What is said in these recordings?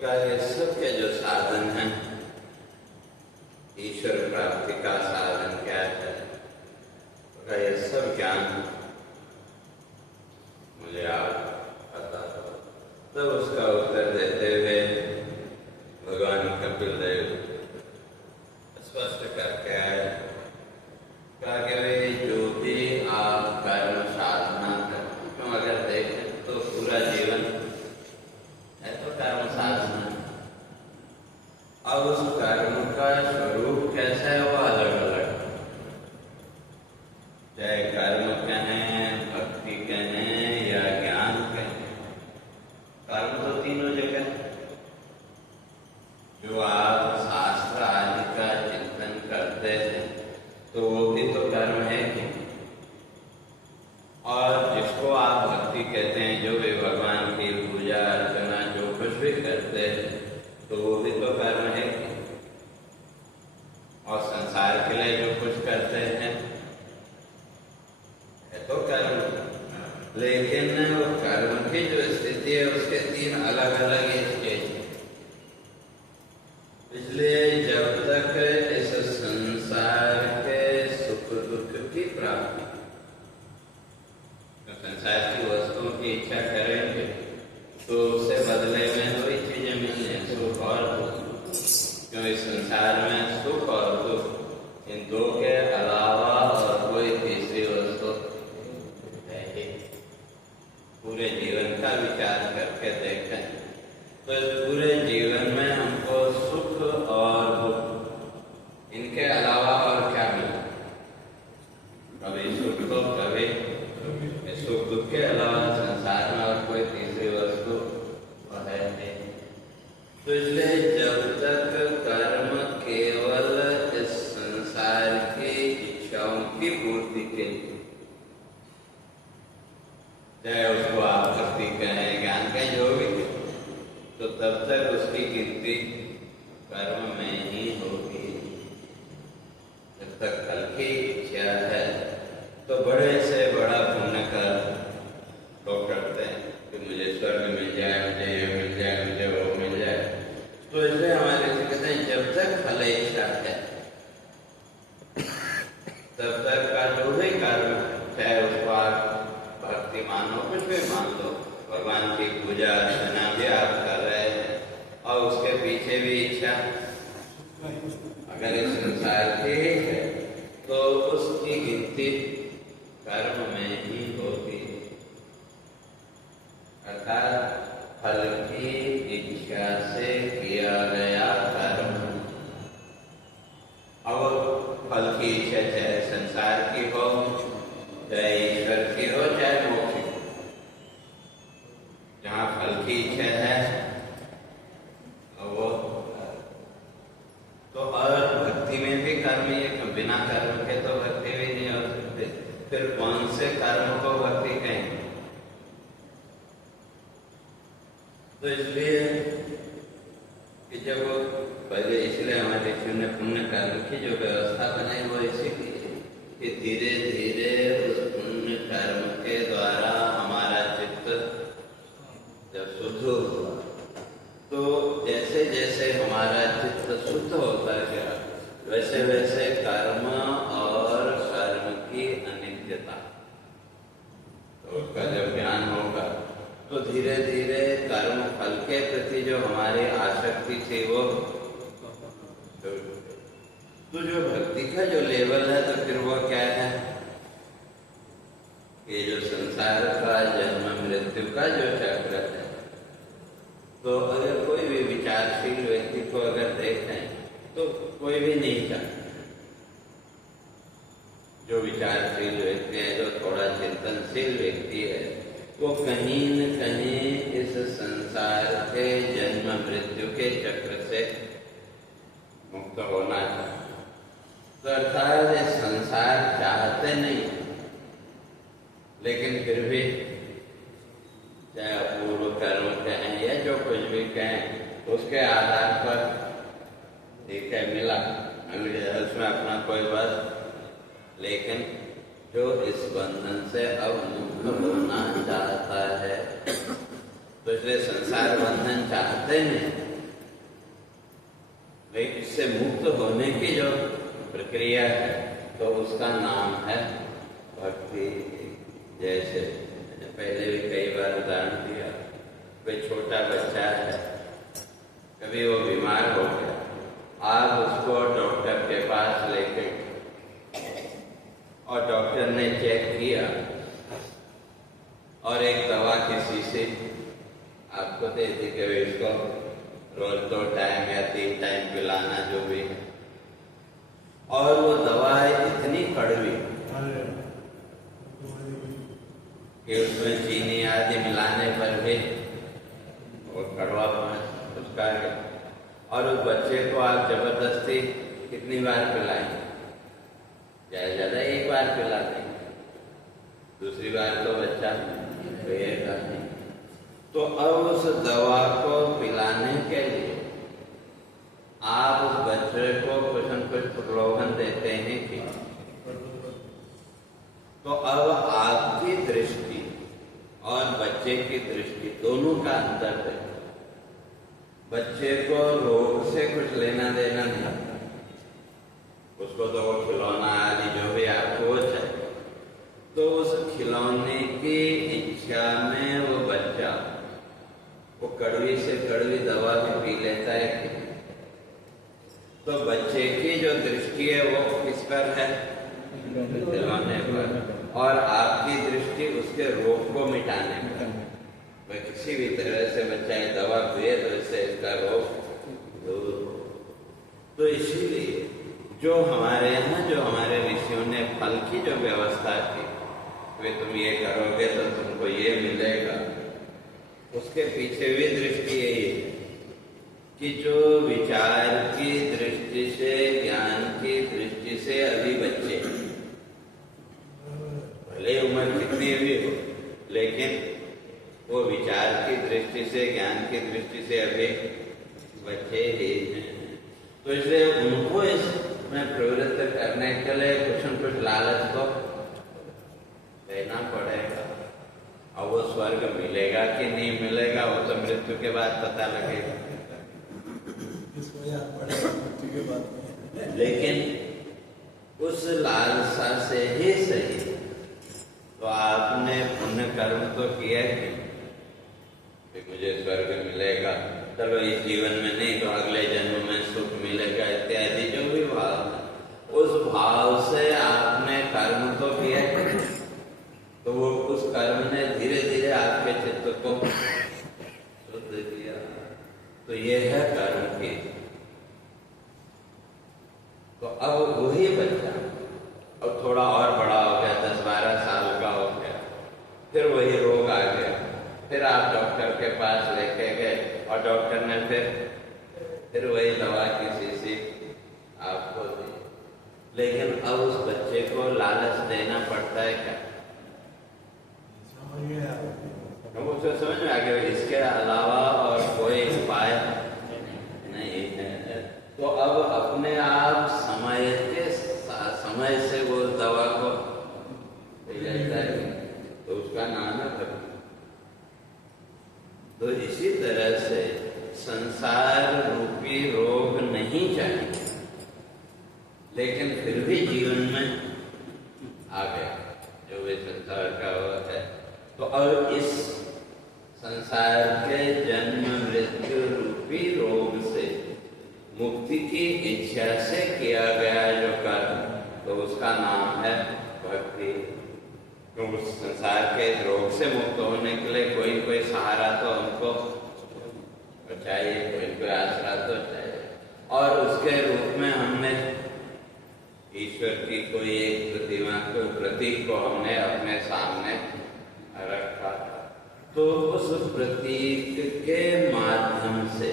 का ये सब के जो साधन हैं, ईश्वर प्राप्ति का साधन क्या है, तो ये सब ज्ञान मुझे आप पता हो। तो उसका उत्तर देते हुए भगवान कपिल देव स्पष्ट करके आए, कहा कि जो भी आप कर्म साधना करते, तो अगर देखें तो पूरा जीवन है तो कर्म साधना। अब उस कर्म का स्वरूप कैसा है वो अलग अलग, चाहे कर्म कहें, भक्ति कहें या ज्ञान कहें, कर्म तो तीनों जगह। जो आप शास्त्र आदि का चिंतन करते हैं तो वो भी तो कर्म है कि, और जिसको आप भक्ति कहते हैं, जो भी भगवान की पूजा अर्चना जो कुछ भी करते हैं तो वो भी तो कर्म है कि, और संसार के लिए जो कुछ करते हैं है तो कर्म। लेकिन वो कर्म की जो स्थिति है उसके तीन अलग अलग स्टेज है। इसलिए जब तक इस संसार के सुख दुख की प्राप्ति, तो संसार की वस्तुओं की इच्छा करेंगे तो उससे बदले में वही चीजें मिलने, सुख और दुख। क्यों इस संसार में सुख और दुख, इन दो के अलावा और कोई तीसरी वस्तु है ही। पूरे जीवन का विचार करके देखें तो इस पूरे जीवन में हमको सुख और दुख, इनके अलावा और क्या मिला? कभी सुख तो कभी सुख दुख के अलावा संसार में और कोई तीसरी वस्तु है नहीं। तो इसलिए जब तक कर्म केवल इस संसार की इच्छाओं की पूर्ति के लिए, चाहे उसको आप भक्ति कहें, ज्ञान कहें, जो भी कहें, तो तब तक उसकी गिनती कर्म में ही होगी। जब तक फल की इच्छा है तो बड़े से बड़ा पुण्य कर तो करते हैं कि मुझे स्वर्ग मिल जाए, मुझे ये मिल जाए, मुझे वो मिल जाए। तो इसलिए हमारे से कहते हैं जब तक फल इच्छा है तब तक का जो भी कर्म, चाहे उसको आप भक्ति मानो, कुछ भी मान लो, भगवान की पूजा अर्चना भी आप कर रहे हैं और उसके पीछे भी इच्छा अगर इस संसार की है तो उसकी गिनती कर्म में ही होगी। अर्थात फल की इच्छा से किया गया कर्म, और फल की इच्छा चाहे संसार की हो, चाहे ईश्वर की हो, चाहे मोक्ष की, जहाँ फल की इच्छा है वो। तो और भक्ति में भी कर्म, ये बिना कर्म के तो भक्ति भी नहीं हो सकती। फिर कौन से कर्म को भक्ति कहेंगे? तो इसलिए कि जब पहले, इसलिए हमारे ऋषि ने पुण्य कर्म की जो व्यवस्था बनाई वो इसी की कि धीरे धीरे उस पुण्य कर्म के द्वारा हमारा चित्त जब शुद्ध हुआ, तो जैसे जैसे हमारा चित्त शुद्ध होता गया वैसे वैसे कर्म और कर्म की अनित्यता, तो उसका जब ज्ञान होगा तो धीरे धीरे कर्म फल के प्रति जो हमारी आसक्ति थी वो, तो जो भक्ति का जो लेवल है तो फिर वो क्या है, ये जो संसार का जन्म मृत्यु का जो चक्र है, तो अगर कोई भी विचारशील व्यक्ति को अगर देखें तो कोई भी नहीं चाहता। जो विचारशील व्यक्ति है, जो थोड़ा चिंतनशील व्यक्ति है, वो कहीं न कहीं इस संसार के जन्म मृत्यु के चक्र से मुक्त होना चाहता। तो अर्थात ये संसार चाहते नहीं, लेकिन फिर भी चाहे अपूर्व कर्म कहें या जो कुछ भी कहें, उसके आधार पर ठीक है मिला, उसमें अपना कोई बस, लेकिन जो इस बंधन से अब मुक्त होना चाहता है, तो इसलिए संसार बंधन चाहते नहीं, इससे मुक्त होने की जो प्रक्रिया है तो उसका नाम है भक्ति। जैसे मैंने पहले भी कई बार उदाहरण दिया, कोई छोटा बच्चा है, कभी वो बीमार हो गया, आप उसको डॉक्टर के पास लेके और डॉक्टर ने चेक किया और एक दवा की शीशी आपको दे दी कि इसको रोज 2 टाइम या 3 टाइम पिलाना जो भी है, और वो दवा इतनी कड़वी कि उसमें चीनी आदि मिलाने पर भी वो कड़वापन उसका है, और उस बच्चे को आप जबरदस्ती कितनी बार पिलाएंगे? ज्यादा 1 बार पिला देंगे, दूसरी बार तो बच्चा पिएगा नहीं। तो अब उस दवा को पिलाने के लिए आप उस बच्चे को कुछ न कुछ प्रलोभन देते हैं कि, तो अब आपकी दृष्टि और बच्चे की दृष्टि दोनों का अंतर है। बच्चे को रोग से कुछ लेना देना नहीं, उसको तो वो खिलौना आदि जो भी आपको चाहिए, तो उस खिलौने की इच्छा में वो बच्चा वो कड़वी से कड़वी दवा भी पी लेता है कि, तो बच्चे की जो दृष्टि है वो किस पर है? खिलौने पर, और आपकी दृष्टि उसके रोग को मिटाने पर। वह किसी भी तरह से बच्चा ये दवा पिए तो इससे इसका रोग दूर हो। तो इसीलिए जो हमारे यहाँ जो हमारे ऋषियों ने फल की जो व्यवस्था की, वे तुम ये करोगे तो तुमको ये मिलेगा, उसके पीछे भी दृष्टि यही है कि जो विचार की दृष्टि से, ज्ञान की दृष्टि से अभी बच्चे, भले उम्र कितनी भी हो, लेकिन वो विचार की दृष्टि से, ज्ञान की दृष्टि से अभी बच्चे ही हैं। तो इसलिए उनको इसमें प्रवृत्त करने के लिए कुछ न कुछ लालच तो देना पड़ेगा। और वो स्वर्ग मिलेगा कि नहीं मिलेगा वो तो मृत्यु के बाद पता लगेगा, लेकिन उस लालसा से ही सही तो आपने पुण्य कर्म तो किया कि मुझे स्वर्ग मिलेगा, चलो इस जीवन में नहीं तो अगले जन्म में सुख मिलेगा इत्यादि जो भी भाव है, उस भाव से आपने कर्म तो किया, तो वो उस कर्म ने धीरे धीरे आपके चित्त को शुद्ध किया। तो ये है कर्म की। तो अब वही बच्चा अब थोड़ा और बड़ा हो गया, 10-12 साल का हो गया, फिर वही रोग आ गया, फिर आप डॉक्टर के पास लेके गए और डॉक्टर ने फिर वही दवा की शीशी आपको दी, लेकिन अब उस बच्चे को लालच देना पड़ता है क्या? हम उसे समझ में आ गया, इसके अलावा और कोई उपाय नहीं है। तो अब अपने आप समय से वो दवा को ले जाता है, तो उसका नाम है भक्ति। तो इसी तरह से संसार रूपी रोग नहीं चाहिए, लेकिन फिर भी जीवन में आ गया जो भी संसार का वो है। तो अब इस संसार के जन्म मृत्यु रूपी रोग से मुक्ति की इच्छा से किया गया जो कर्म, तो उसका नाम है भक्ति। तो उस संसार के रोग से मुक्त होने के लिए कोई कोई सहारा तो हमको चाहिए, कोई आसरा तो चाहिए, और उसके रूप में हमने ईश्वर की कोई एक प्रतिमा को, प्रतीक को हमने अपने सामने रखा। तो उस प्रतीक के माध्यम से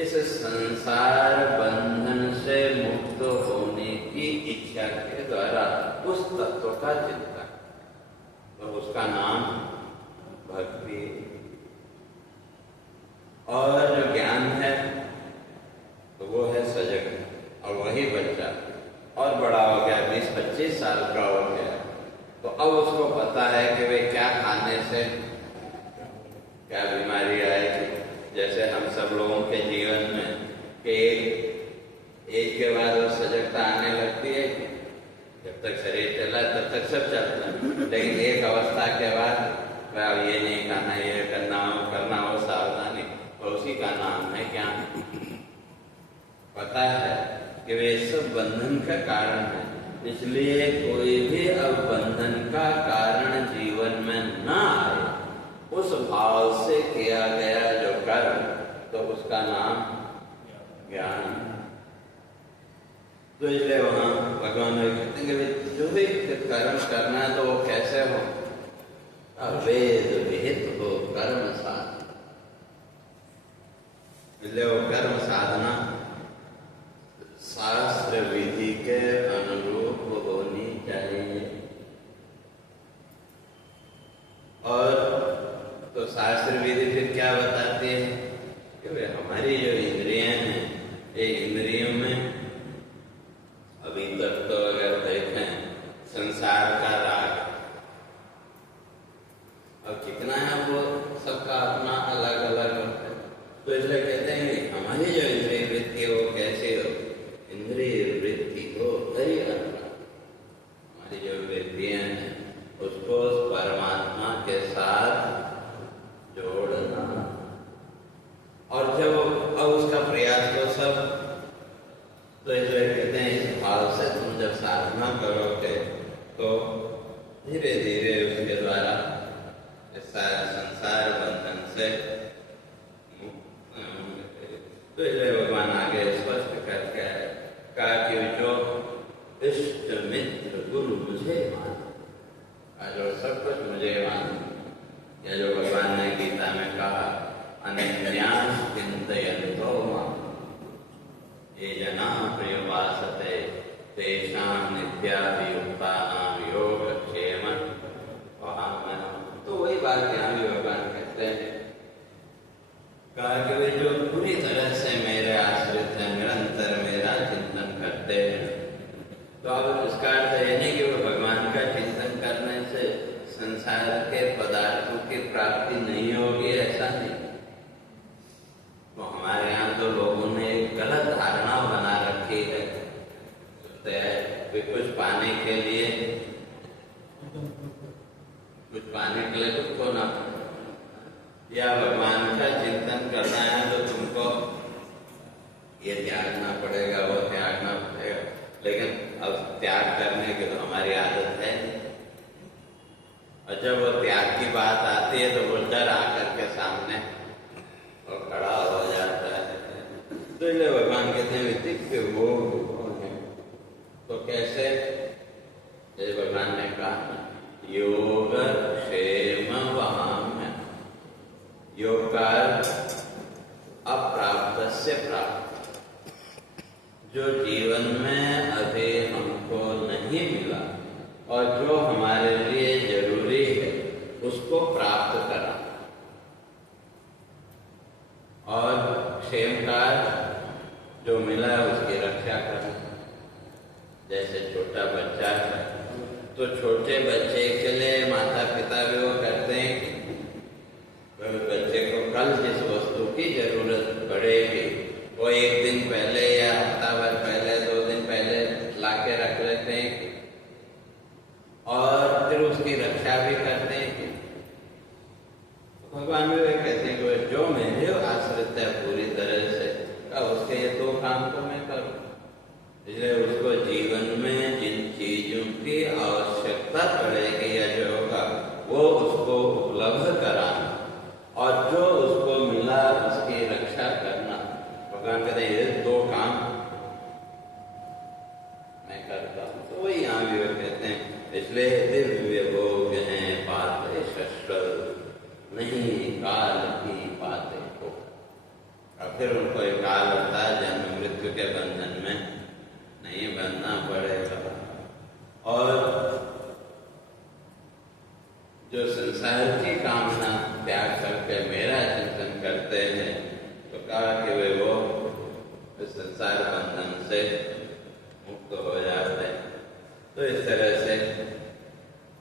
इस संसार बंधन से मुक्त होने की इच्छा के द्वारा उस तत्व का चिंतन, तो उसका नाम भक्ति। और जो ज्ञान है तो वो है सजग, और वही बच्चा और बड़ा हो गया, 20-25 साल का हो गया, तो अब उसको पता है कि वे क्या खाने से क्या बीमारी आएगी। जैसे हम सब लोगों के जीवन में कि अवस्था के बाद अब ये नहीं करना, ये करना हो सावधानी, और उसी का नाम है क्या? पता है कि वे सब बंधन का कारण है, इसलिए कोई भी अब बंधन का कारण जीवन में न आए, उस भाव से किया गया जो कर्म, तो उसका नाम ज्ञान। तो इसलिए वहां भगवान कहते हैं कि जो भी कर्म करना है तो वो कैसे हो? वेद विहित हो कर्म साधना। इसलिए वो कर्म साधना शास्त्र विधि के अनुरूप होनी चाहिए। और तो शास्त्र विधि फिर क्या बताती है कि हमारी जो इंद्रियां हैं, ये इंद्रियों में अभी तक तो अगर देखें संसार का राग अब कितना है, वो सबका अपना अलग अलग होता है। तो इसलिए कहते हैं कि हमारी जो इंद्रिय वृत्ति हो कैसे हो? इंद्रिय वृत्ति हो हरि अर्पण। हमारी जो वृत्तियां हैं उसको परमात्मा के साथ जोड़ना, और जब अब उसका प्रयास तो सब, तो इसलिए कहते हैं इस भाव से तुम जब साधना करोगे तो धीरे धीरे उसके द्वारा संसार बंधन से मुक्त होंगे। तो इसलिए भगवान आगे स्पष्ट करके कहा कि जो इष्ट मित्र गुरु मुझे मानो, जो सब कुछ मुझे मानो, या जो भगवान ने गीता में कहा अनन्यास चिंतयन्तो माम् ये जना प्रियवासते तेषां नित्याभियुक्तानां योगक्षेम वहामनः। तो वही बात यहाँ भी भगवान कहते हैं, कहा कि वे जो पूरी तरह से मेरे आश्रित हैं, निरंतर मेरा चिंतन करते हैं। तो अब इसका अर्थ ये नहीं कि वो भगवान का चिंतन करने से संसार के पदार्थों की प्राप्ति नहीं होगी, ऐसा नहीं। तो हमारे यहाँ तो लोगों ने एक गलत धारणा बना रखी है कि कुछ पाने के लिए तुमको ना, या भगवान का चिंतन करना है तो तुमको ये त्यागना पड़ेगा, वो त्यागना पड़ेगा। लेकिन अब त्याग करने की तो हमारी आदत है, और जब वो त्याग की बात आती है तो वो डर आकर के सामने और खड़ा हो जाता है। तो इसलिए भगवान कहते हैं दिव्य वो है। तो कैसे? जैसे भगवान ने कहा योग क्षेम वहाम्य, योग का अप्राप्त से प्राप्त, जो जीवन में अभी हमको नहीं मिला और जो हमारे लिए जरूरी है उसको प्राप्त करा। और क्षेम का जो मिला है उसकी रक्षा करना। जैसे छोटा बच्चा है तो छोटे बच्चे के लिए माता पिता भी वो करते हैं कि बच्चे को कल जिस वस्तु की जरूरत पड़ेगी वो एक दिन पहले या हफ्ता भर पहले, 2 दिन पहले लाके रख लेते हैं और फिर उसकी रक्षा भी करते हैं। भगवान भी वे कहते हैं कि जो मेरे आश्रित है पूरी तरह से, उसके ये 2 काम तो मैं करूँ। इसलिए उसको जीवन में जिन चीजों की आवश्यकता पड़ेगी या जो होगा वो उसको उपलब्ध कराना, और जो उसको मिला उसकी रक्षा करना। भगवान कहते हैं ये 2 काम मैं करता हूँ। तो वही यहाँ भी वो कहते हैं, इसलिए दिव्य भोग हैं पाते शस्त्र, नहीं काल की बातें को। और फिर उनको एक काल होता है जन्म मृत्यु के बंधन में नहीं बनना पड़ेगा। और जो संसार की कामना त्याग करके मेरा चिंतन करते हैं तो कहा कि वे वो संसार बंधन से मुक्त हो जाते हैं। तो इस तरह से